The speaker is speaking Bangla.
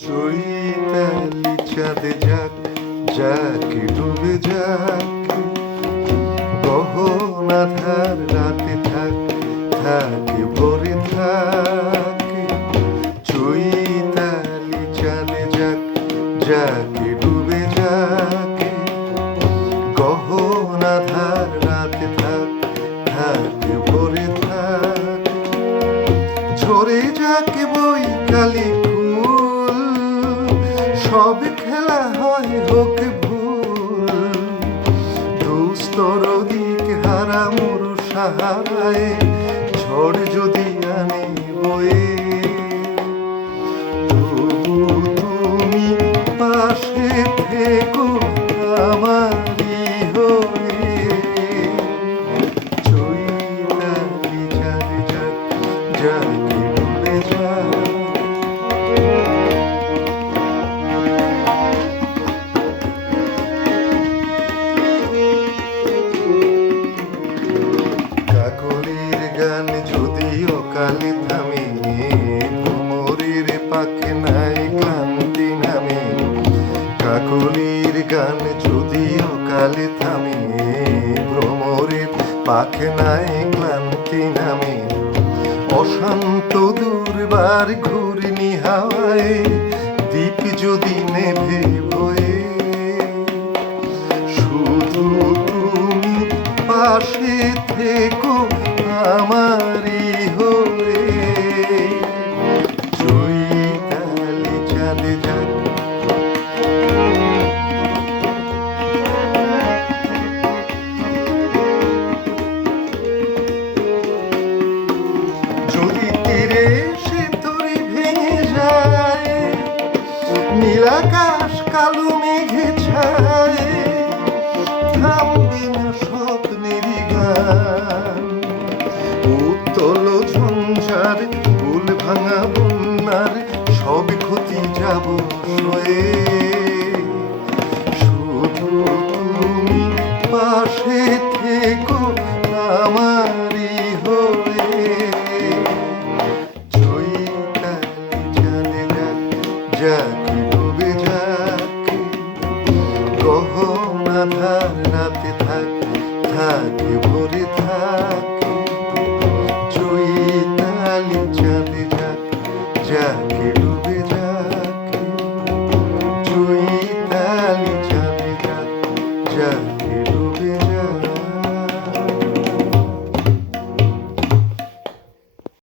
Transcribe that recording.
চৈতালি চাঁদে যাক যাক ডুবে যাক। গহনা ধার রাতে থাক থাক চৈতালি চাঁদে যাক যাক ডুবে যাক। গহনা ধার রাতে থাক থাক ঝরে যাকে বই কালি সব খেলা হয় হোক ভুল। দিক হারা মরু সাহারায় ঝড় যদি আনে কালে থামে ভ্রমরের পাখে নাই, ক্লান্তি নামে। কাকলির গান যদিও কালে থামে ভ্রমরের পাখে নাই, ক্লান্তি নামে। অশান্ত দুর্বার ঘূর্ণি হাওয়ায়, দ্বীপ যদি নেভে নীলাকাশ কালো মেঘে ছায় থামবে না স্বপ্নেরই গান। উত্তল ঝঞ্ঝার ফুল ভাঙা বন্যার সব ক্ষতি যাব সয়ে। শুধু তুমি পাশে থেকো আমারই হয়ে। চাঁদে যাক যাক আধার রাতে থাক, থাকি, ভরে থাক। চৈতালি চাঁদে যাক, যাকে ডুবে যাক। চৈতালি চাঁদে যাক, যাকে ডুবে